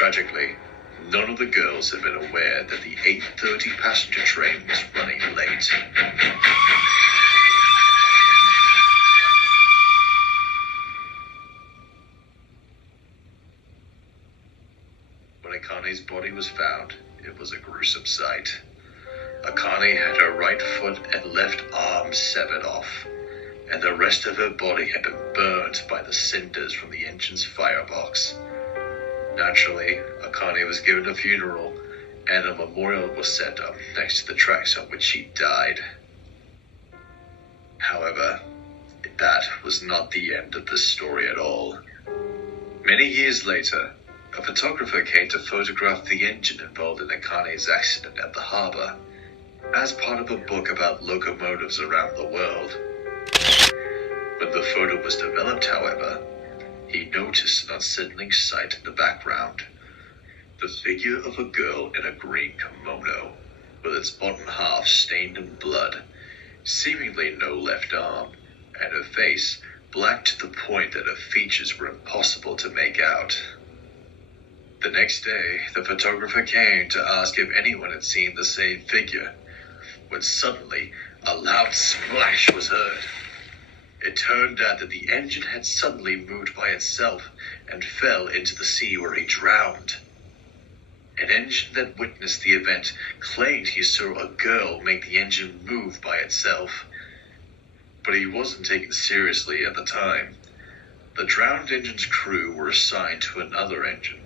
Tragically, none of the girls had been aware that the 8:30 passenger train was running late. When Akane's body was found, it was a gruesome sight. Akane had her right foot and left arm severed off, and the rest of her body had been burned by the cinders from the engine's firebox. Naturally, Akane was given a funeral, and a memorial was set up next to the tracks on which she died. However, that was not the end of the story at all. Many years later, a photographer came to photograph the engine involved in Akane's accident at the harbor, as part of a book about locomotives around the world. When the photo was developed, however, he noticed an unsettling sight in the background. The figure of a girl in a green kimono, with its bottom half stained in blood, seemingly no left arm, and her face black to the point that her features were impossible to make out. The next day, the photographer came to ask if anyone had seen the same figure, when suddenly a loud splash was heard. It turned out that the engine had suddenly moved by itself and fell into the sea where he drowned. An engine that witnessed the event claimed he saw a girl make the engine move by itself, but he wasn't taken seriously at the time. The drowned engine's crew were assigned to another engine,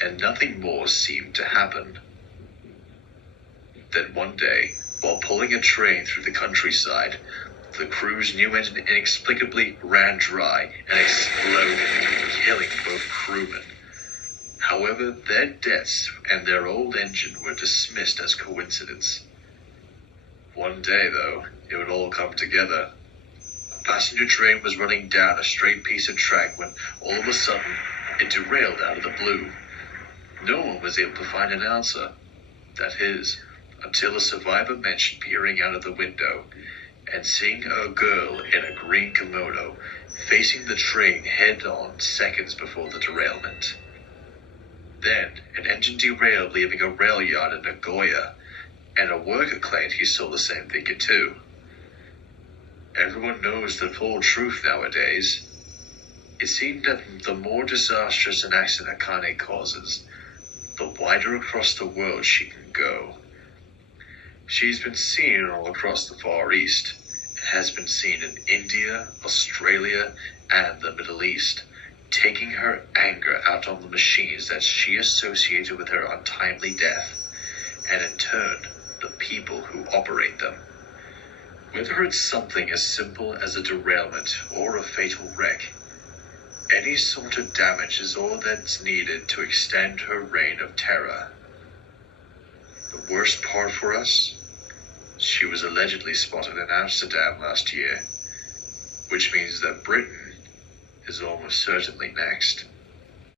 and nothing more seemed to happen. Then one day, while pulling a train through the countryside, the crew's new engine inexplicably ran dry and exploded, killing both crewmen. However, their deaths and their old engine were dismissed as coincidence. One day, though, it would all come together. A passenger train was running down a straight piece of track when, all of a sudden, it derailed out of the blue. No one was able to find an answer. That is, until a survivor mentioned peering out of the window and seeing a girl in a green kimono facing the train head-on seconds before the derailment. Then, an engine derailed, leaving a rail yard in Nagoya, and a worker claimed he saw the same figure too. Everyone knows the full truth nowadays. It seemed that the more disastrous an accident Akane causes, the wider across the world she can go. She's been seen all across the Far East, and has been seen in India, Australia, and the Middle East, taking her anger out on the machines that she associated with her untimely death, and in turn, the people who operate them. Whether it's something as simple as a derailment or a fatal wreck, any sort of damage is all that's needed to extend her reign of terror. The worst part for us? She was allegedly spotted in Amsterdam last year, which means that Britain is almost certainly next.